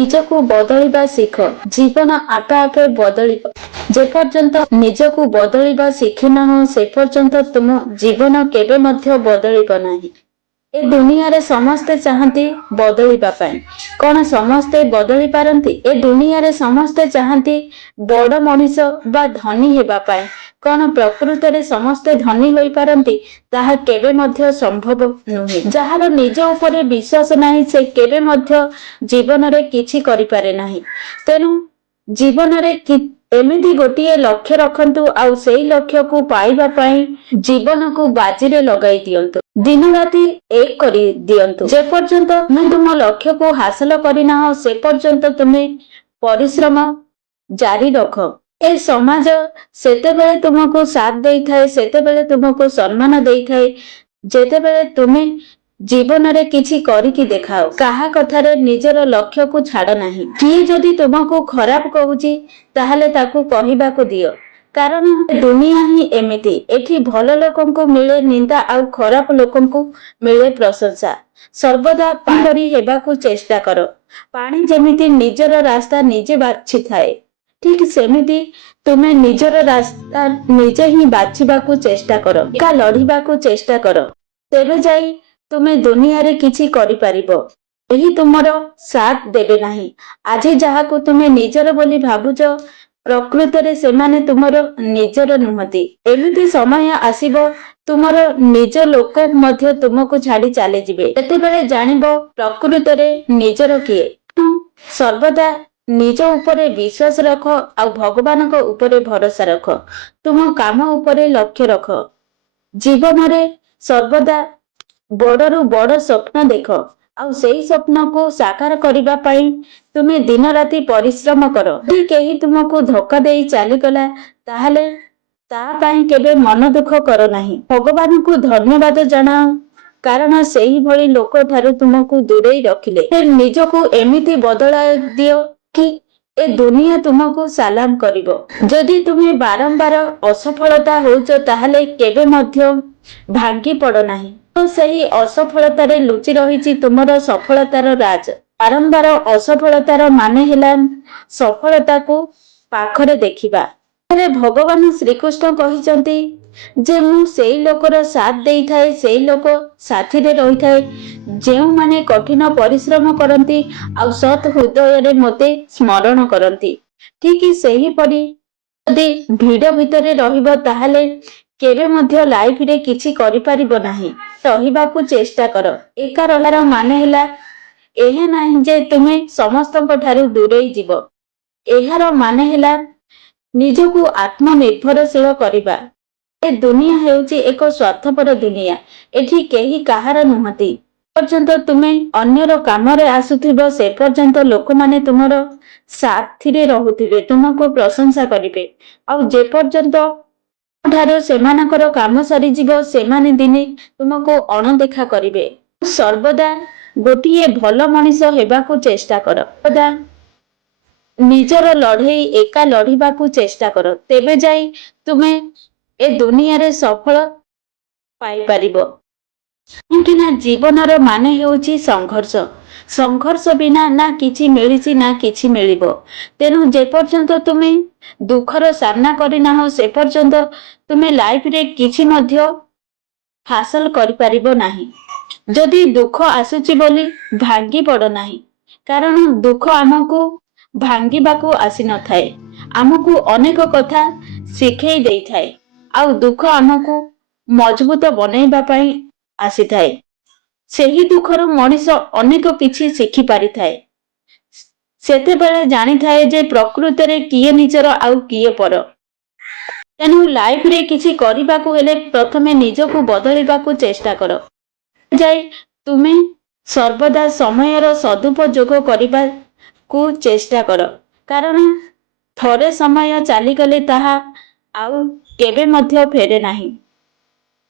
ନିଜକୁ ବଦଳିବା ଶିଖ। ଜୀବନ ଆପେ ଆପେ ବଦଳିବ। ଯେପର୍ଯ୍ୟନ୍ତ ନିଜକୁ ବଦଳିବା ଶିଖିନାହ ସେ ପର୍ଯ୍ୟନ୍ତ ତୁମ ଜୀବନ କେବେ ମଧ୍ୟ ବଦଳିବ ନାହିଁ। ଏ ଦୁନିଆରେ ସମସ୍ତେ ଚାହାନ୍ତି ବଦଳିବା ପାଇଁ। କଣ ସମସ୍ତେ ବଦଳି ପାରନ୍ତି? ଏ ଦୁନିଆରେ ସମସ୍ତେ ଚାହାନ୍ତି ବଡ଼ ମଣିଷ ବା ଧନୀ ହେବା ପାଇଁ। କଣ ପ୍ରକୃତରେ ସମସ୍ତେ ଧନୀ ହୋଇପାରନ୍ତି? ତାହା କେବେ ମଧ୍ୟ ସମ୍ଭବ ନୁହେଁ। ଯାହାର ନିଜ ଉପରେ ବିଶ୍ୱାସ ନାହିଁ ସେ କେବେ ମଧ୍ୟ ଜୀବନରେ କିଛି କରିପାରେ ନାହିଁ। ତେଣୁ ଜୀବନରେ ଏମିତି ଗୋଟିଏ ଲକ୍ଷ୍ୟ ରଖନ୍ତୁ ଆଉ ସେଇ ଲକ୍ଷ୍ୟକୁ ପାଇବା ପାଇଁ ଜୀବନକୁ ବାଜିରେ ଲଗାଇ ଦିଅନ୍ତୁ। ଦିନ ରାତି ଏକ କରି ଦିଅନ୍ତୁ। ଯେପର୍ଯ୍ୟନ୍ତ ତୁମେ ତୁମ ଲକ୍ଷ୍ୟକୁ ହାସଲ କରିନାହ ସେ ପର୍ଯ୍ୟନ୍ତ ତୁମେ ପରିଶ୍ରମ ଜାରି ରଖ। ଏ ସମାଜ ସେତେବେଳେ ତୁମକୁ ସାଥ ଦେଇଥାଏ, ସେତେବେଳେ ତୁମକୁ ସମ୍ମାନ ଦେଇଥାଏ ଯେତେବେଳେ ତୁମେ ଜୀବନରେ କିଛି କରିକି ଦେଖାଅ। କାହା କଥାରେ ନିଜର ଲକ୍ଷ୍ୟକୁ ଛାଡ଼ ନାହିଁ। କିଏ ଯଦି ତୁମକୁ ଖରାପ କହୁଛି ତାହେଲେ ତାକୁ କହିବାକୁ ଦିଅ। କାରଣ ଦୁନିଆ ହିଁ ଏମିତି। ଏଠି ଭଲ ଲୋକଙ୍କୁ ମିଳେ ନିନ୍ଦା ଆଉ ଖରାପ ଲୋକଙ୍କୁ ମିଳେ ପ୍ରଶଂସା। ସର୍ବଦା ପାଣି ହେବାକୁ ଚେଷ୍ଟା କର। ପାଣି ଯେମିତି ନିଜର ରାସ୍ତା ନିଜେ ବାଛିଥାଏ ଠିକ ସେମିତି ତୁମେ ନିଜର ରାସ୍ତା ନିଜେ ହିଁ ବାଛିବାକୁ ଚେଷ୍ଟା କର। ଏକା ଲଢ଼ିବାକୁ ଚେଷ୍ଟା କର। ତେବେ ଯାଇ ତୁମେ ଦୁନିଆରେ କିଛି କରିପାରିବ। ଏହି ତୁମର ସାଥ ଦେବେ ନାହିଁ। ଆଜି ଯାହାକୁ ତୁମେ ନିଜର ବୋଲି ଭାବୁଛ ପ୍ରକୃତରେ ସେମାନେ ତୁମର ନିଜର ନୁହନ୍ତି। ଏମିତି ସମୟ ଆସିବ ତୁମର ନିଜ ଲୋକ ମଧ୍ୟ ତୁମକୁ ଛାଡ଼ି ଚାଲିଯିବେ। ସେତେବେଳେ ଜାଣିବ ପ୍ରକୃତରେ ନିଜର କିଏ। ସର୍ବଦା ନିଜ ଉପରେ ବିଶ୍ୱାସ ରଖ ଆଉ ଭଗବାନଙ୍କ ଉପରେ ଭରସା ରଖ। ତୁମ କାମ ଉପରେ ଲକ୍ଷ୍ୟ ରଖ। ଜୀବନରେ ସର୍ବଦା ବଡ଼ରୁ ବଡ଼ ସ୍ୱପ୍ନ ଦେଖ ଆଉ ସେଇ ସ୍ୱପ୍ନକୁ ସାକାର କରିବା ପାଇଁ ତୁମେ ଦିନ ରାତି ପରିଶ୍ରମ କର। ଯଦି କେହି ତୁମକୁ ଧୋକା ଦେଇ ଚାଲିଗଲା ତାହେଲେ ତା ପାଇଁ କେବେ ମନ ଦୁଃଖ କର ନାହିଁ। ଭଗବାନଙ୍କୁ ଧନ୍ୟବାଦ ଜଣାଅ କାରଣ ସେଇଭଳି ଲୋକ ଠାରୁ ତୁମକୁ ଦୂରେଇ ରଖିଲେ। ନିଜକୁ ଏମିତି ବଦଳାଇ ଦିଅ କି ଏ ଦୁନିଆ ତୁମକୁ ସାଲାମ କରିବ। ଯଦି ତୁମେ ବାରମ୍ବାର ଅସଫଳତା ହେଉଛ ତାହେଲେ କେବେ ମଧ୍ୟ ଭାଙ୍ଗି ପଡ଼ ନାହିଁ। ସେହି ଅସଫଳତାରେ ଲୁଚି ରହିଛି ତୁମର ସଫଳତାର ରାଜ। ବାରମ୍ବାର ଅସଫଳତାର ମାନେ ହେଲା ସଫଳତାକୁ ପାଖରେ ଦେଖିବା। ଭଗବାନ ଶ୍ରୀକୃଷ୍ଣ କହିଛନ୍ତି ଯେ ମୁଁ ସେଇ ଲୋକର ସାଥ ଦେଇଥାଏ, ସେଇ ଲୋକ ସାଥିରେ ରହିଥାଏ ଯେଉଁମାନେ କଠିନ ପରିଶ୍ରମ କରନ୍ତି ଆଉ ସତ୍ ହୃଦୟରେ ମୋତେ ସ୍ମରଣ କରନ୍ତି। ଠିକ ସେହିପରି ଯଦି ଭିଡ଼ ଭିତରେ ରହିବ ତାହେଲେ କେବେ ମଧ୍ୟ ଲାଇଫରେ କିଛି କରିପାରିବ ନାହିଁ। ରହିବାକୁ ଚେଷ୍ଟା କର। ଏକା ରହିବାର ମାନେ ହେଲା ଏହା ନାହିଁ ଯେ ତୁମେ ସମସ୍ତଙ୍କ ଠାରୁ ଦୂରେଇ ଯିବ। ଏହାର ମାନେ ହେଲା ନିଜକୁ ଆତ୍ମନିର୍ଭରଶୀଳ କରିବା। ଏ ଦୁନିଆ ହେଉଛି ଏକ ସ୍ୱାର୍ଥପର ଦୁନିଆ। ଏଠି କେହି କାହାର ନୁହନ୍ତି। ପର୍ଯ୍ୟନ୍ତ ତୁମେ ଅନ୍ୟର କାମରେ ଆସୁଥିବ ସେ ପର୍ଯ୍ୟନ୍ତ ଲୋକମାନେ ତୁମର ସାଥିରେ ରହୁଥିବେ, ତୁମକୁ ପ୍ରଶଂସା କରିବେ ଆଉ ଯେପର୍ଯ୍ୟନ୍ତ ଠାରୁ ସେମାନଙ୍କର କାମ ସରିଯିବ ସେମାନେ ଦିନେ ତୁମକୁ ଅଣଦେଖା କରିବେ। ସର୍ବଦା ଗୋଟିଏ ଭଲ ମଣିଷ ହେବାକୁ ଚେଷ୍ଟା କର। ସର୍ବଦା ନିଜର ଲଢ଼େଇ ଏକା ଲଢ଼ିବାକୁ ଚେଷ୍ଟା କର। ତେବେ ଯାଇ ତୁମେ ଏ ଦୁନିଆରେ ସଫଳ ପାଇପାରିବ। କାହିଁକି ନା ଜୀବନର ମାନେ ହେଉଛି ସଂଘର୍ଷ। ସଂଘର୍ଷ ବିନା ନା କିଛି ମିଳିଛି ନା କିଛି ମିଳିବ। ତେଣୁ ଯେପର୍ଯ୍ୟନ୍ତ ତୁମେ ଦୁଃଖର ସାମ୍ନା କରିନାହ ସେ ପର୍ଯ୍ୟନ୍ତ ତୁମେ ଲାଇଫରେ କିଛି ମଧ୍ୟ ହାସଲ କରିପାରିବ ନାହିଁ। ଯଦି ଦୁଃଖ ଆସୁଛି ବୋଲି ଭାଙ୍ଗି ପଡ଼ ନାହିଁ। କାରଣ ଦୁଃଖ ଆମକୁ ଭାଙ୍ଗିବାକୁ ଆସିନଥାଏ, ଆମକୁ ଅନେକ କଥା ଶିଖେଇ ଦେଇଥାଏ ଆଉ ଦୁଃଖ ଆମକୁ ମଜବୁତ ବନେଇବା ପାଇଁ ଆସିଥାଏ। ସେହି ଦୁଃଖରୁ ମଣିଷ ଅନେକ କିଛି ଶିଖି ପାରିଥାଏ। ସେତେବେଳେ ଜାଣିଥାଏ ଯେ ପ୍ରକୃତରେ କିଏ ନିଜର ଆଉ କିଏ ପର। ତେଣୁ ଲାଇଫରେ କିଛି କରିବାକୁ ହେଲେ ପ୍ରଥମେ ନିଜକୁ ବଦଳିବାକୁ ଚେଷ୍ଟା କର। ଯାଇ ତୁମେ ସର୍ବଦା ସମୟର ସଦୁପଯୋଗ କରିବାକୁ ଚେଷ୍ଟା କର। କାରଣ ଥରେ ସମୟ ଚାଲିଗଲେ ତାହା ଆଉ କେବେ ମଧ୍ୟ ଫେରେ ନାହିଁ।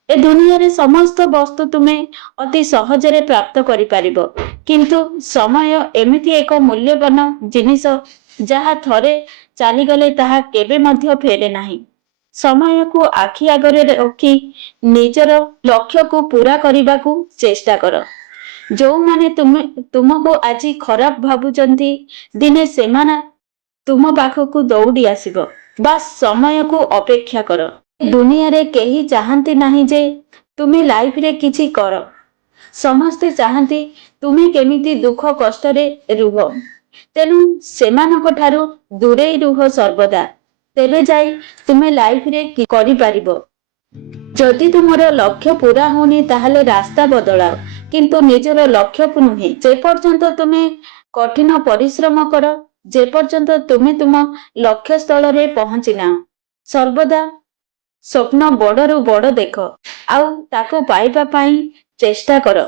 ଏ ଦୁନିଆରେ ସମସ୍ତ ବସ୍ତୁ ତୁମେ ଅତି ସହଜରେ ପ୍ରାପ୍ତ କରିପାରିବ କିନ୍ତୁ ସମୟ ଏମିତି ଏକ ମୂଲ୍ୟବାନ ଜିନିଷ ଯାହା ଥରେ ଚାଲିଗଲେ ତାହା କେବେ ମଧ୍ୟ ଫେରେ ନାହିଁ। ସମୟକୁ ଆଖି ଆଗରେ ରଖି ନିଜର ଲକ୍ଷ୍ୟକୁ ପୂରା କରିବାକୁ ଚେଷ୍ଟା କର। ଯୋଉମାନେ ତୁମକୁ ଆଜି ଖରାପ ଭାବୁଛନ୍ତି ଦିନେ ସେମାନେ ତୁମ ପାଖକୁ ଦୌଡ଼ି ଆସିବ। ବାସ୍ ସମୟକୁ ଅପେକ୍ଷା କର। ଦୁନିଆରେ କେହି ଚାହାନ୍ତି ନାହିଁ ଯେ ତୁମେ ଲାଇଫରେ କିଛି କର। ସମସ୍ତେ ଚାହାନ୍ତି ତୁମେ କେମିତି ଦୁଃଖ କଷ୍ଟରେ ରୁହ। ତେଣୁ ସେମାନଙ୍କ ଠାରୁ ଦୂରେଇ ରୁହ ସର୍ବଦା। ତେବେ ଯାଇ ତୁମେ ଲାଇଫରେ କରିପାରିବ। ଯଦି ତୁମର ଲକ୍ଷ୍ୟ ପୁରା ହଉନି ତାହେଲେ ରାସ୍ତା ବଦଳାଅ, କିନ୍ତୁ ନିଜର ଲକ୍ଷ୍ୟକୁ ନୁହେଁ। ଯେପର୍ଯ୍ୟନ୍ତ ତୁମେ କଠିନ ପରିଶ୍ରମ କର, ଯେପର୍ଯ୍ୟନ୍ତ ତୁମେ ତୁମ ଲକ୍ଷ୍ୟସ୍ଥଳରେ ପହଞ୍ଚି ନାହ, ସର୍ବଦା ସ୍ୱପ୍ନ ବଡ଼ରୁ ବଡ଼ ଦେଖ ଆଉ ତାକୁ ପାଇବା ପାଇଁ ଚେଷ୍ଟା କର।